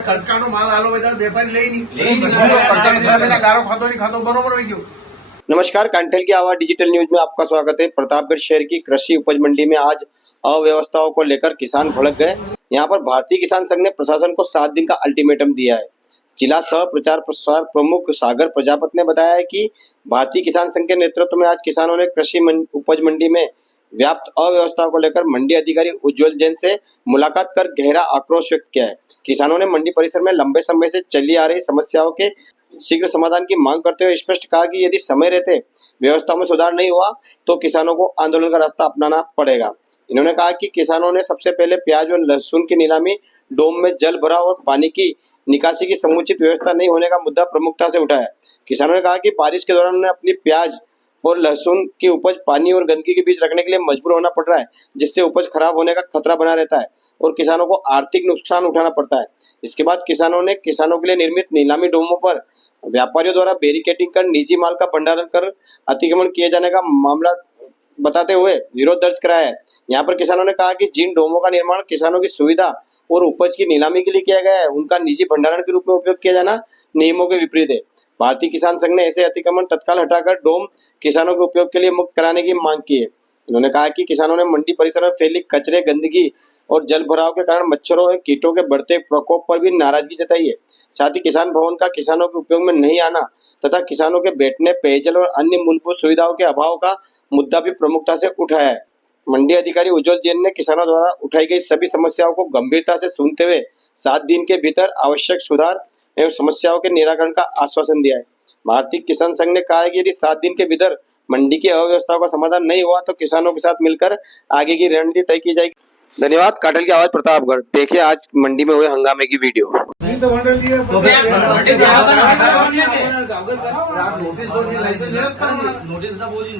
खर्च काढून माल आलो वेदा व्यापारी लई नहीं गारो खातो नहीं खातो बरोबर हो गयो। नमस्कार, कांठेल की आवाज डिजिटल न्यूज में आपका स्वागत है। प्रतापगढ़ शहर की कृषि उपज मंडी में आज अव्यवस्थाओं को लेकर किसान भड़क गए। यहां पर भारतीय किसान संघ ने प्रशासन को 7 दिन का अल्टीमेटम दिया है। जिला सह प्रचार प्रसार प्रमुख सागर प्रजापत ने बताया है कि भारतीय किसान संघ के नेतृत्व में आज किसानों ने कृषि उपज मंडी में व्याप्त अव्यवस्थाओं को लेकर मंडी अधिकारी उज्जवल जैन से मुलाकात कर गहरा आक्रोश व्यक्त किया है। किसानों ने मंडी परिसर में लंबे समय से चली आ रही समस्याओं के शीघ्र समाधान की मांग करते हुए स्पष्ट कहा कि यदि समय रहते व्यवस्था में सुधार नहीं हुआ तो किसानों को आंदोलन का रास्ता अपनाना पड़ेगा। इन्होंने कहा कि किसानों ने सबसे पहले प्याज और लहसुन की नीलामी, डोम में जल भराव और पानी की निकासी की समुचित व्यवस्था नहीं होने का मुद्दा प्रमुखता से उठाया। किसानों ने कहा कि बारिश के दौरान उन्हें अपनी प्याज और लहसुन की उपज पानी और गंदगी के बीच रखने के लिए मजबूर होना पड़ रहा है, जिससे उपज खराब होने का खतरा बना रहता है और किसानों को आर्थिक नुकसान उठाना पड़ता है। इसके बाद किसानों के लिए निर्मित नीलामी डोमों पर व्यापारियों द्वारा बैरिकेडिंग कर निजी माल का भंडारण कर अतिक्रमण किए जाने का मामला बताते हुए विरोध दर्ज कराया है। यहाँ पर किसानों ने कहा कि जिन डोमों का निर्माण किसानों की सुविधा और उपज की नीलामी के लिए किया गया है, उनका निजी भंडारण के रूप में उपयोग किया जाना नियमों के विपरीत है। भारतीय किसान संघ ने ऐसे अतिक्रमण तत्काल हटाकर डोम किसानों के उपयोग के लिए मुक्त कराने की मांग की है। उन्होंने कहा कि किसानों ने मंडी परिसर में फैली कचरे, गंदगी और जल भराव के कारण मच्छरों और कीटों के बढ़ते प्रकोप पर भी नाराजगी जताई है। साथ ही किसान भवन का किसानों के उपयोग में नहीं आना तथा किसानों के बैठने, पेयजल और अन्य मूलभूत सुविधाओं के अभाव का मुद्दा भी प्रमुखता से उठाया है। मंडी अधिकारी उज्जवल जैन ने किसानों द्वारा उठाई गई सभी समस्याओं को गंभीरता से सुनते हुए 7 दिन के भीतर आवश्यक सुधार एवं समस्याओं के निराकरण का आश्वासन दिया है। भारतीय किसान संघ ने कहा है कि यदि 7 दिन के भीतर मंडी की अव्यवस्थाओं का समाधान नहीं हुआ तो किसानों के साथ मिलकर आगे की रणनीति तय की जाएगी। धन्यवाद। कांठेल की आवाज प्रतापगढ़। देखिए आज मंडी में हुए हंगामे की वीडियो।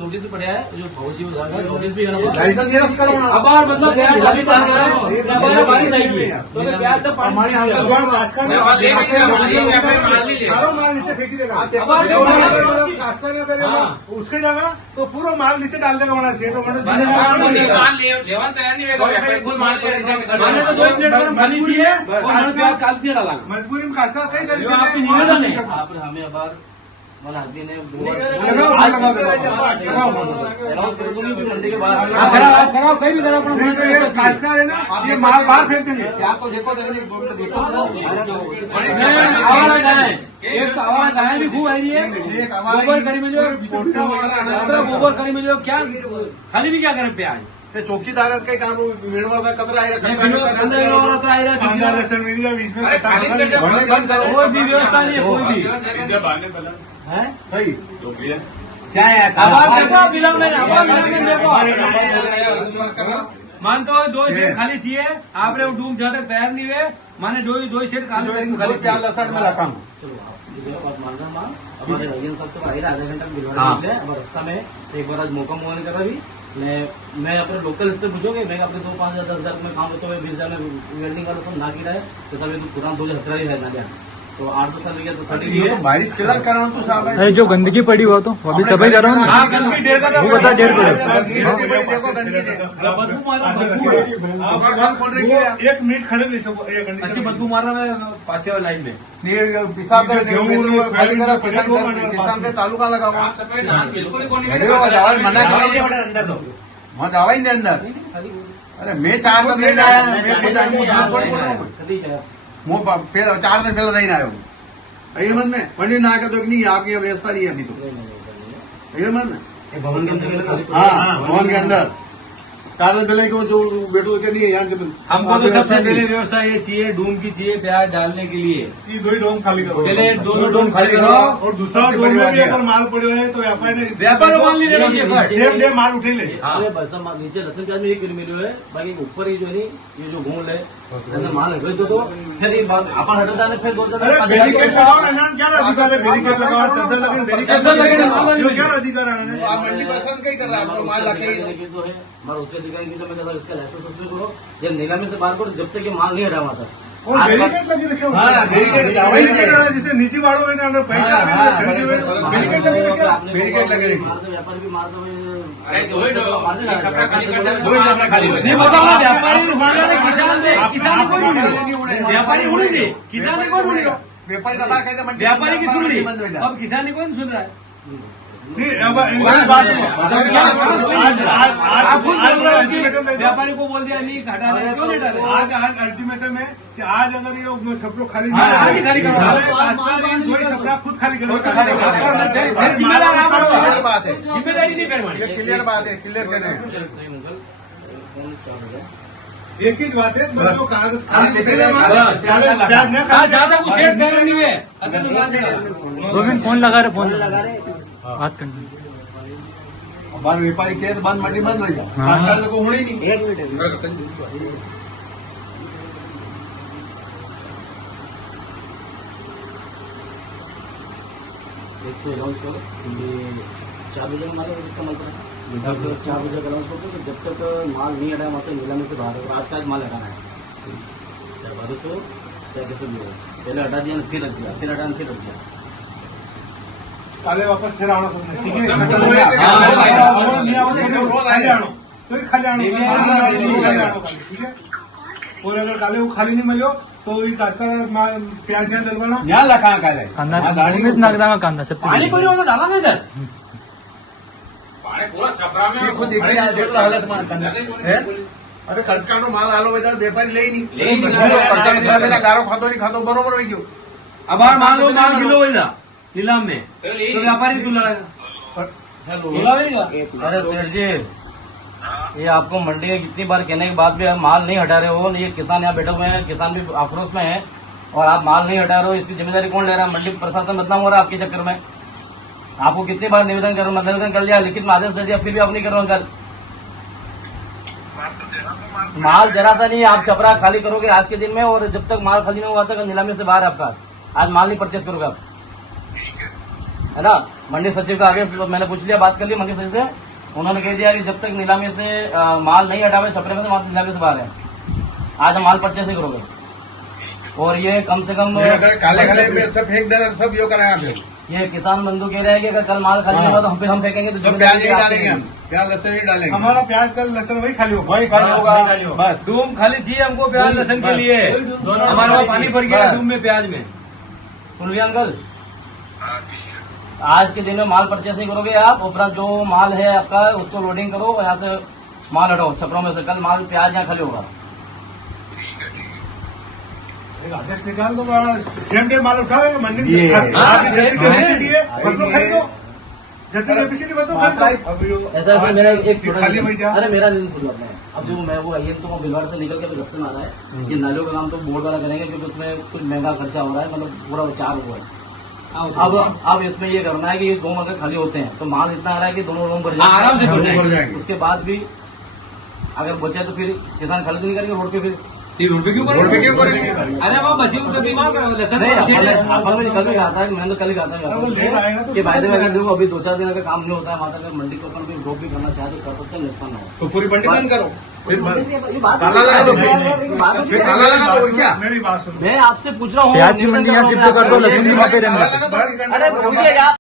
नोटिस पड़ा है जो फौजी नोटिस भी लाइसेंस निरस्त करो ना। अब और मतलब प्याज से माल नीचे फेंकी देगा उसके जगह तो पूरा माल नीचे डाल देगा वहाँ सेठ मजबूरी में खासा कई हमें अब मला कहीं भी खासकर है ना ये माल बाहर फेंक देंगे। क्या तो देखो देखो एक तो आवाज आया भी खूब आई है। गोबर करी में जो गोबर करी में जो क्या खाली भी क्या करें प्याज ते चौकीदार काही काम वेळेवर का कचरा आहे कोई भी व्यवस्था नहीं है, कोई भी क्या है मानता हूँ 2 शेड खाली चाहिए आपने वो डूम जहाँ तक तैयार नहीं हुए माने 2 शेड खाली चार लसण में रखा हमारे भैया सब तो आधा घंटा बिलवा अब रास्ता में एक बार आज मौका मुआ नहीं कर रहा भी मैं अपने लोकल इससे पूछोगे मैं अपने 2, 5 10 हजार में काम होता है 20 हजार में वेल्डिंग का सब ना किया है तो सब पुराना 2017 है ना तो 8-10 साल गया तो सड़ी बारिश केला कारण तू साहब जो गंदगी पड़ी हुआ तो अभी सफाई कर रहा हूँ। गंदगी डेढ़ का वो बता 1.5 देखो गंदगी बदबू मारा एक मिनट खड़े नहीं सको ऐसी बदबू मारा मैं पाछे वाली लाइन में पिसाब खाली करा किसान के तालुका लगाओ मना करो मत आवा ही अंदर। अरे मैं 4 दिन नहीं आया मैं 4 दिन पहले नहीं आया अहमद में पंडित ना तो नहीं आपकी व्यवस्था नहीं है अभी तो अहमद में हाँ भवन के अंदर 4 दिन पहले जो बैठो के नहीं है यहाँ हमको तो सबसे पहले व्यवस्था ये चाहिए डूम की चाहिए प्याज डालने के लिए ये 2 ही डोम खाली करो पहले दोनों डोम खाली करो और दूसरा डोम में भी अगर माल पड़े हुए तो व्यापार माल नहीं लेना चाहिए सेम डे माल उठे ले नीचे लसन प्याज में 1 किलो मिलो है बाकी ऊपर ही जो है ये जो घूम है माल हटे तो फिर अपन हटता है फिर बैरिकेड लगाओ ना क्या अधिकार है बैरिकेड लगाओ चद्दर लगे बैरिकेड क्या अधिकार है मंडी पसंद कहीं कर रहा है आपको माल लाके हमारा उच्च अधिकारी की तो मैं इसका लाइसेंस करो जब नीलामी से बाहर करो जब तक ये माल नहीं हटा हुआ था और बैरिकेड लगे रखे हुए हाँ, बैरिकेड वही थे। जैसे निजी वालों में ना पैसा हाँ, हाँ, खरीदे हुए बराबर। बैरिकेड लगे रखे हैं। बैरिकेड लगे रखे। व्यापारी भी मार दो अरे दो ही छपरा खाली करते हैं, दो ही छपरा खाली करते हैं। नहीं बताओ ना, व्यापारी किसान को व्यापारी उड़ी थी, किसान को उड़ी, व्यापारी दबा कहते मंडी व्यापारी की सुन रही, बंद हो जाए। अब किसान को नहीं सुन रहा है। नहीं अब इनकी बात सुनो। आप खुद बोल रहे हो कि अल्टीमेटम दे दो। व्यापारी को बोल दिया नहीं हटा रहे, क्यों नहीं हटा रहे? आज अल्टीमेटम है कि आज अगर ये छपरो खाली हाँ, आज ही खाली करो। दो ही छपरा खुद खाली करो। खाली करो। फिर जिम्मेदार आप लोग हो। क्लियर बात है, जिम्मेदारी नहीं करवानी। ये क्लियर बात है, क्लियर कर रहे हैं। एक ही बात है बस। जो कागज हाँ, हाँ, ज्यादा कुछ शेयर करना नहीं है। अगर तो बात है। गोविंद फोन लगा रहे, फोन बात करनी। बार व्यापारी के तो बंद मंडी बंद हो जाए, हाँ। सरकार को होनी नहीं। एक मिनट एक तो अनाउंस करो कि 4 बजे हमारे इसका मतलब है 4 बजे अनाउंस करो कि जब तक माल नहीं हटाया वहाँ तक नीलामी से बाहर होगा। आज का आज माल हटाना है, चाहे बारिश हो चाहे कैसे भी हो, पहले हटा दिया फिर रख दिया, फिर हटाना फिर रख दिया। काले वापस फिर आना सबने, ठीक है? हाँ, नहीं आओ तो खाली आनो, तो ही खाली आनो, ठीक है? और अगर काले वो खाली नहीं मिलो तो ये कास्ता प्याज नहीं डलवाना। यहाँ लखा का है कांदा उमेश नागदांगा कांदा सब पानी पूरी हो तो डाला ना इधर। ये खुद देख रहे देख लो हालत में है। अरे खर्च काढो माल आलो वेदा व्यापारी ले नहीं मेरा गारो खातो नहीं खातो बरोबर हो गयो। अब मान लो माल किलो हो जा नीलाम में, तो व्यापारी तुला तुला भी नहीं। अरे सेठ जी, ये आपको मंडी में कितनी बार कहने के बाद भी आप माल नहीं हटा रहे हो। ये किसान यहाँ बैठे हुए हैं, किसान भी आक्रोश में है और आप माल नहीं हटा रहे हो। इसकी जिम्मेदारी कौन ले रहा है? मंडी प्रशासन बदनाम हो रहा है आपके चक्कर में। आपको कितनी बार निवेदन कर लिया, लिखित में आदेश दे दिया, फिर भी आप नहीं कर रहे हो अंकल। माल जरा सा नहीं, आप छपरा खाली करोगे आज के दिन में, और जब तक माल खाली नहीं हुआ तक नीलामी से बाहर है आपका। आज माल नहीं परचेज करोगे आप, है ना? मंडी सचिव का आदेश मैंने पूछ लिया, बात कर ली मंडी सचिव से, उन्होंने कह दिया कि जब तक नीलामी से माल नहीं हटावे छपरे में, तो माल नीलामी से बाहर है। आज हम माल परचेज नहीं करोगे, और ये कम से कम अगर काले काले सब फेंक देना सब यो कराया फिर ये किसान बंधु कह रहे हैं कि अगर कल माल खाली होगा तो हम फिर हम फेंकेंगे। तो तो प्याज नहीं डालेंगे हम, प्याज लहसुन नहीं डालेंगे, हमारा प्याज कल लहसुन वही खाली होगा। वही खाली होगा बस। डूम खाली चाहिए हमको प्याज लहसुन के लिए। हमारे वहाँ पानी भर गया डूम में प्याज में। सुन लिया अंकल? आज के दिन में माल परचेस नहीं करोगे आप, उपरांत जो माल है आपका उसको लोडिंग करो और यहाँ से माल हटाओ छपरों में से। कल माल प्याज यहाँ खाली होगा। एक आदेश निकाल दो, सेम डे माल उठाओ मंडी ये में। आपकी जल्दी कैपेसिटी है, बदलो खरीदो, जल्दी कैपेसिटी बदलो खरीदो। ऐसा ऐसा मेरा एक छोटा खाली वही जा। अरे मेरा नहीं सुन आपने। अब जो मैं वो आइए तो भिलवाड़ से निकल के रास्ते में आ रहा है, ये नालियों का काम तो बोर्ड वाला करेंगे क्योंकि उसमें कुछ महंगा खर्चा हो रहा है, मतलब पूरा 4 हुआ है। अब इसमें ये करना है कि ये 2 अगर खाली होते हैं तो माल इतना आ रहा है कि दोनों रूम भर जाए, आराम से भर भर जाएंगे। उसके बाद भी अगर बचे तो फिर किसान खरीद नहीं करेंगे रोड पे। फिर रोड पे क्यों रोड पे क्यों करेंगे? अरे वो बच्चे को कभी माल लहसुन नहीं, अपन में कल भी आता है, मैंने तो कल ही आता अगर लेट आएगा तो है कि फायदे में अगर देखो अभी 2-4 दिन अगर काम नहीं होता है वहाँ तक मंडी को अपन भी ड्रॉप भी करना चाहे तो कर सकते हैं, नुकसान हो। तो पूरी मंडी बंद करो फिर ये बात ताला लगा दो, फिर ताला लगा दो क्या? मेरी बात सुनो। मैं आपसे पूछ रहा हूँ, प्याज की मंडी यहाँ शिफ्ट कर दो, लहसुन की वहाँ पे रहने दो। ताला लगा दो। अरे रुकिए यार।